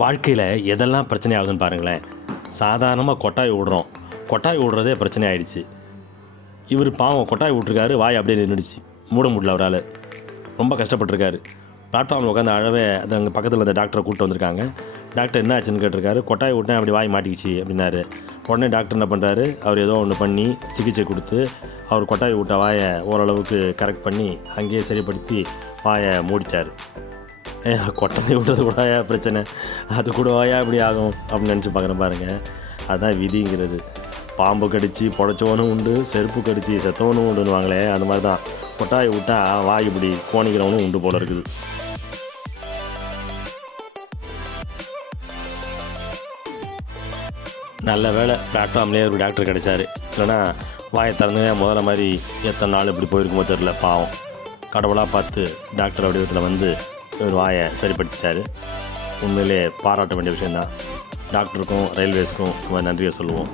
வாழ்க்கையில் எதெல்லாம் பிரச்சனை ஆகுதுன்னு பாருங்களேன். சாதாரணமாக கொட்டாய் விடுறோம் கொட்டாய் விடுறதே பிரச்சனை ஆகிடுச்சு இவர் பாவம் கொட்டாய் விட்ருக்காரு வாய் அப்படியே நின்றுடுச்சு மூட முடியல அவரால். ரொம்ப கஷ்டப்பட்டிருக்காரு. பிளாட்ஃபார்மில் உட்காந்து அழவே அது அங்கே பக்கத்தில் அந்த டாக்டரை கூப்பிட்டு வந்திருக்காங்க. டாக்டர் என்ன ஆச்சுன்னு கேட்டிருக்காரு. கொட்டாய் விட்டேன் அப்படி வாய் மாட்டிக்கிச்சு அப்படின்னாரு. உடனே டாக்டர் என்ன பண்ணுறாரு அவர் ஏதோ ஒன்று பண்ணி சிகிச்சை கொடுத்து அவர் கொட்டாய் விட்ட வாயை ஓரளவுக்கு கரெக்ட் பண்ணி அங்கேயே சரிப்படுத்தி வாயை மூடிட்டார். ஏ கொட்டனை விடுறது கூடயா பிரச்சனை. அது கூட வாயா இப்படி ஆகும் அப்படின்னு நினச்சி பார்க்குறேன் பாருங்கள் அதுதான் விதிங்கிறது. பாம்பு கடித்து புடச்சவனும் உண்டு செருப்பு கடித்து செத்தவனும் உண்டுன்னுவாங்களே அந்த மாதிரி தான் கொட்டாயை விட்டா வாய் இப்படி கோணிக்கிறவனும் உண்டு போல இருக்குது. நல்ல வேலை பிளாட்ஃபார்ம்லேயே ஒரு டாக்டர் கிடைச்சாரு. இல்லைன்னா வாயை திறந்து முதல்ல மாதிரி எத்தனை நாள் இப்படி போயிருக்குமோ தெரில பாவம். கடவுளாக பார்த்து டாக்டர் வடிவத்தில் வந்து ஒரு வாயை சரிப்படுத்திட்டார். உண்மையிலே பாராட்ட வேண்டிய விஷயந்தான் டாக்டருக்கும் ரயில்வேஸ்க்கும் நன்றியை சொல்லுவோம்.